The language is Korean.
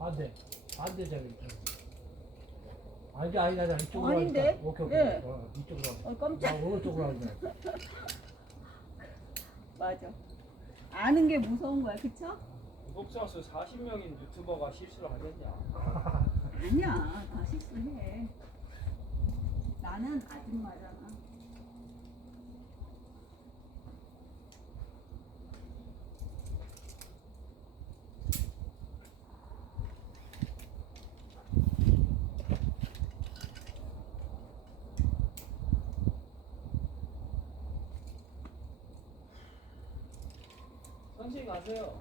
반대 저기. 아니다. 이쪽으로 아닌데? 하니까. 오케이. 네. 이쪽으로 하자. 깜짝. 오른쪽으로 하자. 맞아. 아는 게 무서운 거야, 그쵸? 구독자 수 40명인 유튜버가 실수를 하겠냐? 아니야, 다 실수해. 나는 아줌마잖아. 선생님 가세요.